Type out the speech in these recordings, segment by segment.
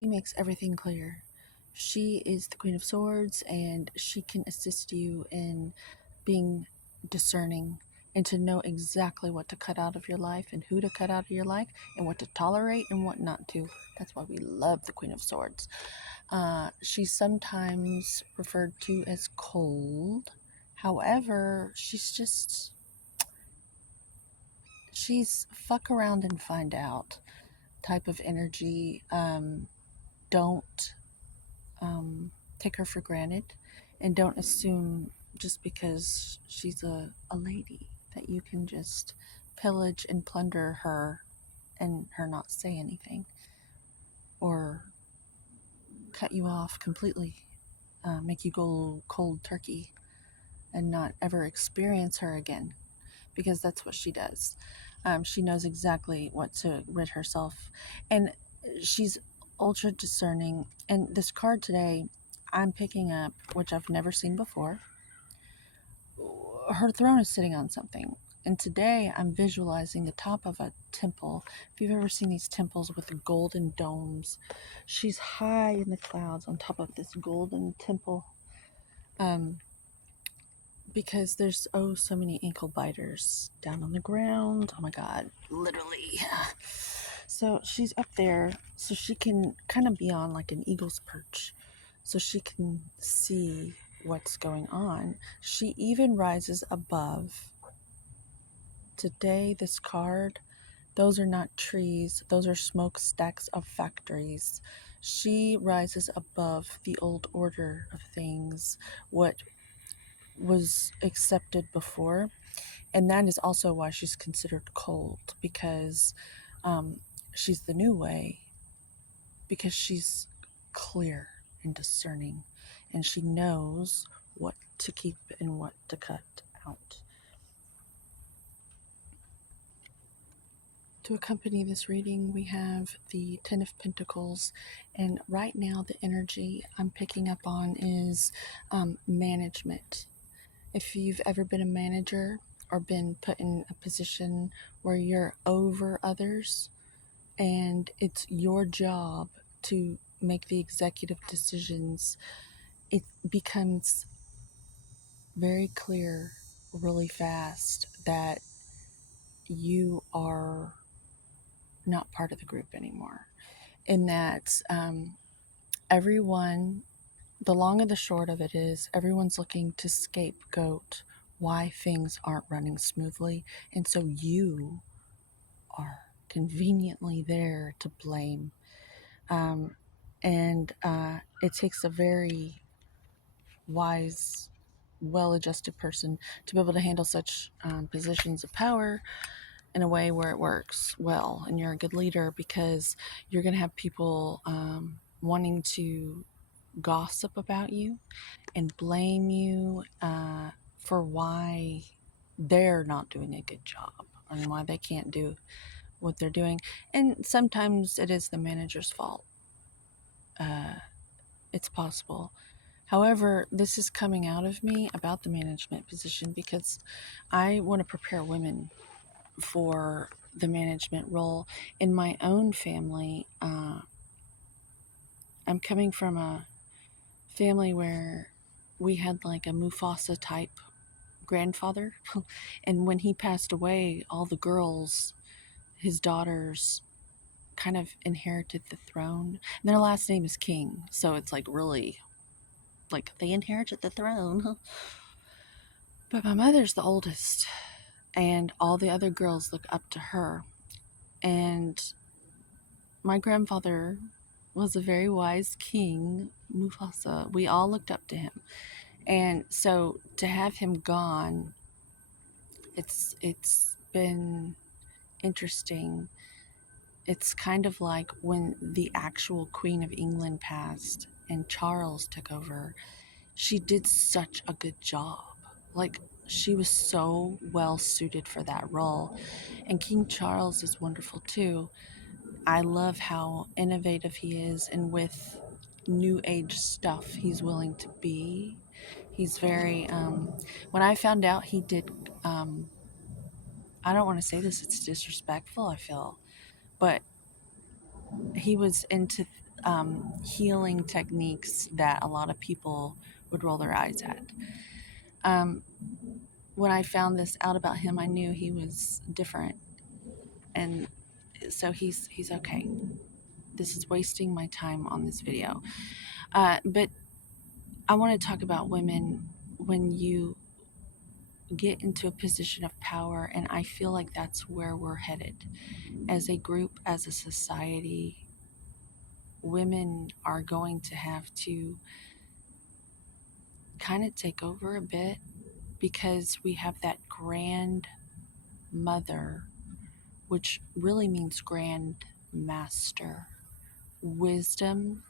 She makes everything clear. She is the Queen of Swords, and she can assist you in being discerning and to know exactly what to cut out of your life and who to cut out of your life and what to tolerate and what not to. That's why we love the Queen of Swords. She's sometimes referred to as cold. However, she's fuck around and find out type of energy. Don't take her for granted, and don't assume just because she's a lady that you can just pillage and plunder her and her not say anything or cut you off completely, make you go cold turkey and not ever experience her again, because that's what she does. She knows exactly what to rid herself, and she's ultra discerning. And this card today, I'm picking up, which I've never seen before. Her throne is sitting on something. And today I'm visualizing the top of a temple. If you've ever seen these temples with the golden domes, she's high in the clouds on top of this golden temple. Um, because there's so many ankle biters down on the ground. Oh my god, literally. So she's up there, so she can kind of be on like an eagle's perch, so she can see what's going on. She even rises above. Today, this card, those are not trees, those are smokestacks of factories. She rises above the old order of things, what was accepted before. And that is also why she's considered cold, because um, she's the new way, because she's clear and discerning, and she knows what to keep and what to cut out. To accompany this reading, we have the Ten of Pentacles, and right now the energy I'm picking up on is management. If you've ever been a manager or been put in a position where you're over others and it's your job to make the executive decisions, it becomes very clear really fast that you are not part of the group anymore. In that everyone, the long and the short of it is, everyone's looking to scapegoat why things aren't running smoothly. And so you are conveniently there to blame. And it takes a very wise, well adjusted person to be able to handle such positions of power in a way where it works well and you're a good leader, because you're going to have people wanting to gossip about you and blame you for why they're not doing a good job and why they can't do what they're doing. And sometimes it is the manager's fault. It's possible. However, this is coming out of me about the management position because I want to prepare women for the management role. In my own family, I'm coming from a family where we had like a Mufasa type grandfather. And when he passed away, all the girls, his daughters, kind of inherited the throne. And their last name is King. So it's like really like they inherited the throne. But my mother's the oldest, and all the other girls look up to her. And my grandfather was a very wise king, Mufasa. We all looked up to him. And so to have him gone, it's been interesting. It's kind of like when the actual Queen of England passed and Charles took over. She did such a good job. Like, she was so well suited for that role. And King Charles is wonderful too. I love how innovative he is, and with new age stuff he's willing to be. He's very, when I found out he did, I don't want to say this, it's disrespectful, I feel, but he was into healing techniques that a lot of people would roll their eyes at. Um, when I found this out about him, I knew he was different, and so he's okay. This is wasting my time on this video, but I want to talk about women when you get into a position of power, and I feel like that's where we're headed as a group, as a society. Women are going to have to kind of take over a bit because we have that grand mother, which really means grand master, wisdom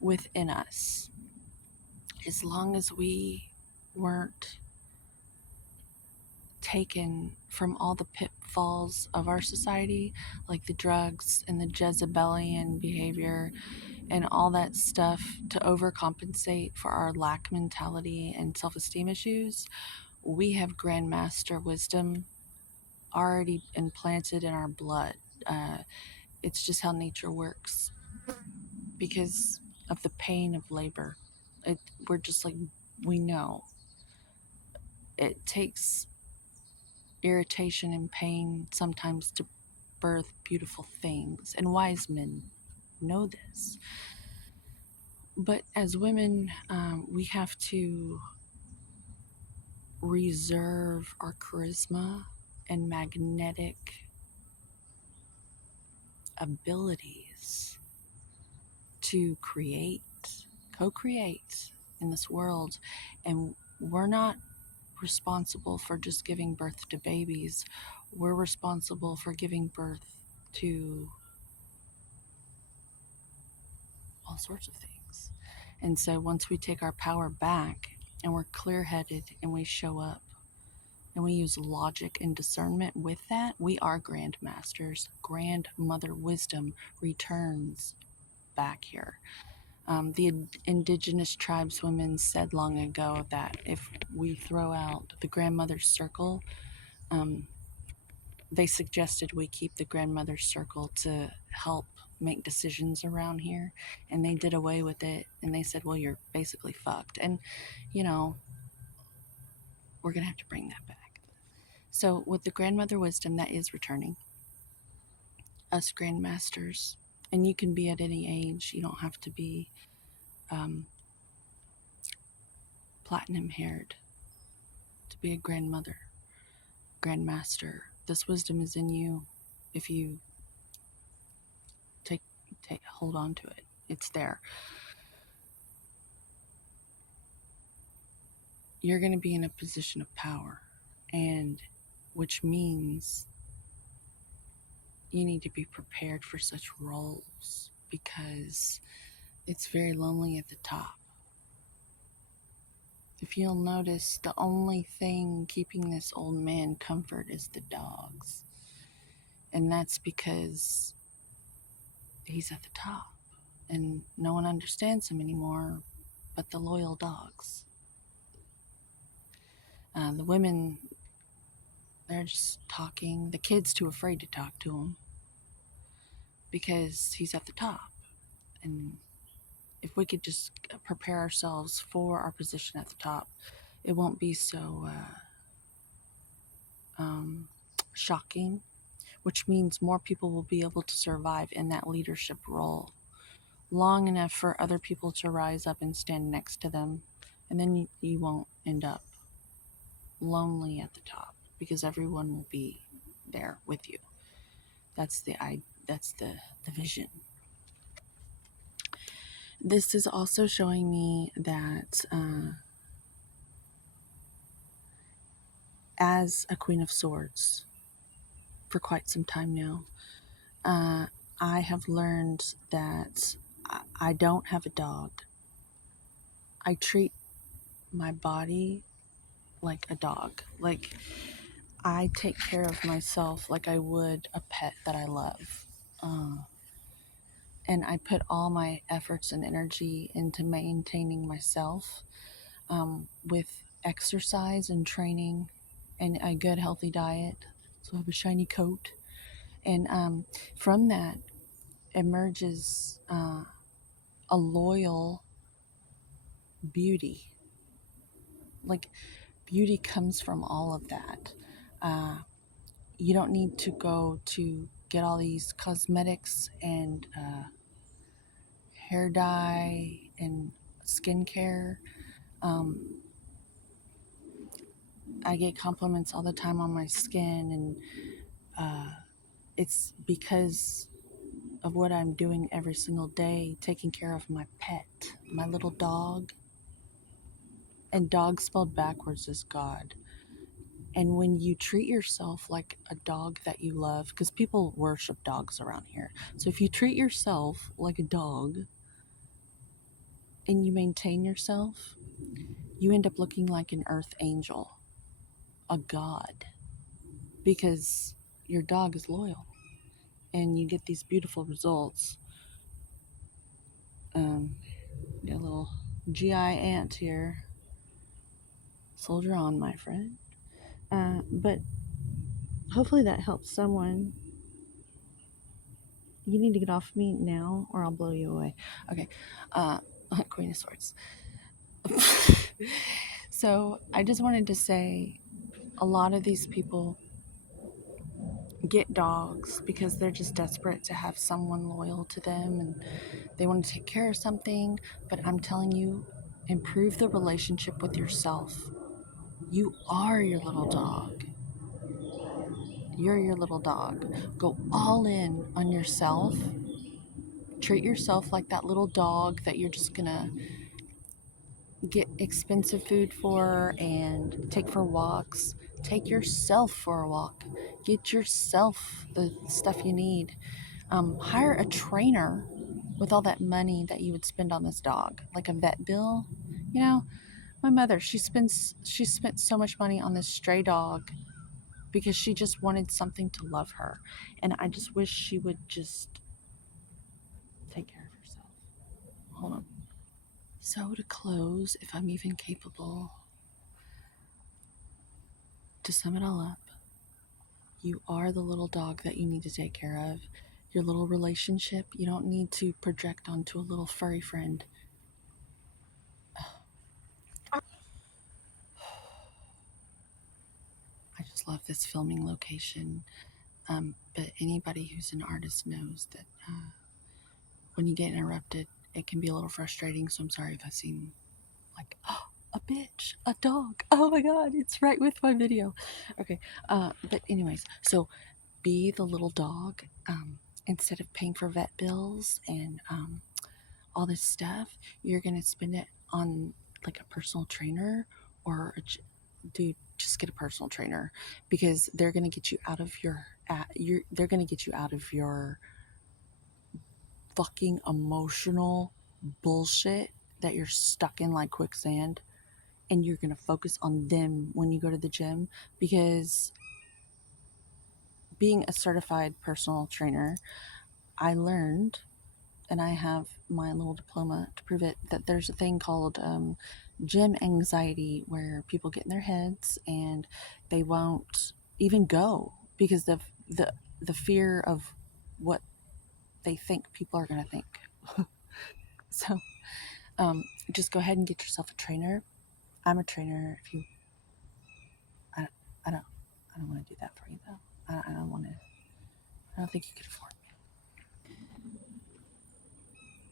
within us. As long as we weren't taken from all the pitfalls of our society, like the drugs and the Jezebelian behavior and all that stuff to overcompensate for our lack mentality and self esteem issues, we have grandmaster wisdom already implanted in our blood. Uh, it's just how nature works because of the pain of labor. We're just like, we know it takes irritation and pain sometimes to birth beautiful things, and wise men know this. But as women, we have to reserve our charisma and magnetic abilities to create, co create in this world. And we're not responsible for just giving birth to babies, we're responsible for giving birth to all sorts of things. And so once we take our power back and we're clear headed and we show up and we use logic and discernment with that, we are grandmasters. Grandmother wisdom returns back here. The indigenous tribeswomen said long ago that if we throw out the grandmother's circle, um, they suggested we keep the grandmother's circle to help make decisions around here, and they did away with it, and they said, well, you're basically fucked. And you know, we're gonna have to bring that back. So with the grandmother wisdom that is returning, us grandmasters, and you can be at any age, you don't have to be um, platinum haired to be a grandmother, grandmaster. This wisdom is in you if you take hold on to it. It's there. You're going to be in a position of power, and which means you need to be prepared for such roles because it's very lonely at the top. If you'll notice, the only thing keeping this old man comfort is the dogs, and that's because he's at the top and no one understands him anymore but the loyal dogs. The women, they're just talking. The kid's too afraid to talk to him because he's at the top. And if we could just prepare ourselves for our position at the top, it won't be so shocking, which means more people will be able to survive in that leadership role long enough for other people to rise up and stand next to them. And then you won't end up lonely at the top because everyone will be there with you. That's the vision. This is also showing me that as a Queen of Swords for quite some time now, I have learned that I don't have a dog. I treat my body like a dog. Like, I take care of myself like I would a pet that I love. And I put all my efforts and energy into maintaining myself with exercise and training and a good, healthy diet. So I have a shiny coat. And from that, emerges a loyal beauty. Like, beauty comes from all of that. Uh, you don't need to go to get all these cosmetics and hair dye and skincare. Um, I get compliments all the time on my skin, and it's because of what I'm doing every single day, taking care of my pet, my little dog. And dog spelled backwards is God. And when you treat yourself like a dog that you love, because people worship dogs around here. So if you treat yourself like a dog and you maintain yourself, you end up looking like an earth angel, a god, because your dog is loyal and you get these beautiful results. Got a little GI ant here. Soldier on, my friend. But hopefully that helps someone. You need to get off me now or I'll blow you away. Okay. Uh, Queen of Swords. So I just wanted to say a lot of these people get dogs because they're just desperate to have someone loyal to them and they want to take care of something. But I'm telling you, improve the relationship with yourself. You are your little dog. You're your little dog. Go all in on yourself. Treat yourself like that little dog that you're just gonna get expensive food for and take for walks. Take yourself for a walk. Get yourself the stuff you need. Hire a trainer with all that money that you would spend on this dog, like a vet bill. You know, my mother, she spent so much money on this stray dog because she just wanted something to love her. And I just wish she would just take care of herself. Hold on. So to close, if I'm even capable, to sum it all up, you are the little dog that you need to take care of. Your little relationship, you don't need to project onto a little furry friend. I just love this filming location. But anybody who's an artist knows that when you get interrupted, it can be a little frustrating. So I'm sorry if I seem like, oh, a bitch, a dog. Oh my God, it's right with my video. Okay. But anyways, so be the little dog. Instead of paying for vet bills and all this stuff, you're going to spend it on like a personal trainer or dude, just get a personal trainer because they're going to get you out of they're going to get you out of your fucking emotional bullshit that you're stuck in like quicksand, and you're going to focus on them when you go to the gym. Because being a certified personal trainer, I learned, and I have my little diploma to prove it, that there's a thing called gym anxiety where people get in their heads and they won't even go because the fear of what they think people are going to think. So just go ahead and get yourself a trainer. I'm a trainer. If you, I, I don't, I don't want to do that for you though. I don't want to. I don't think you could afford me.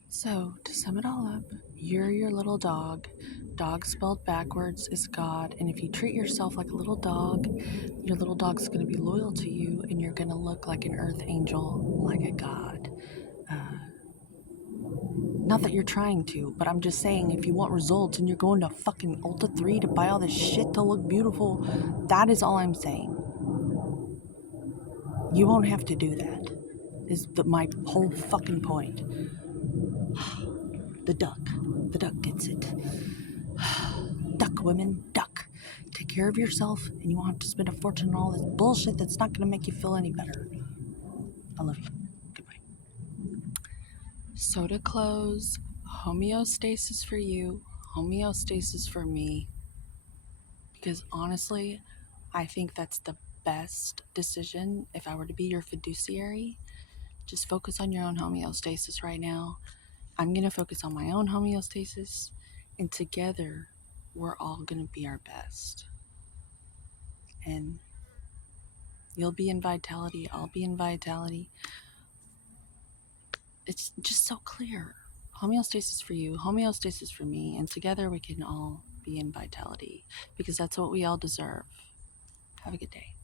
So, to sum it all up, you're your little dog. Dog spelled backwards is God. And if you treat yourself like a little dog, your little dog's going to be loyal to you and you're going to look like an earth angel, like a God. Not that you're trying to, but I'm just saying if you want results and you're going to fucking Ulta 3 to buy all this shit to look beautiful, that is all I'm saying. You won't have to do that, is my whole fucking point. The duck. The duck gets it. Duck, women, duck. Take care of yourself, and you won't have to spend a fortune on all this bullshit that's not going to make you feel any better. I love you. Goodbye. So to close, homeostasis for you, homeostasis for me, because honestly, I think that's the best decision if I were to be your fiduciary. Just focus on your own homeostasis right now. I'm going to focus on my own homeostasis, and together we're all going to be our best. And you'll be in vitality, I'll be in vitality. It's just so clear. Homeostasis for you, homeostasis for me, and together we can all be in vitality because that's what we all deserve. Have a good day.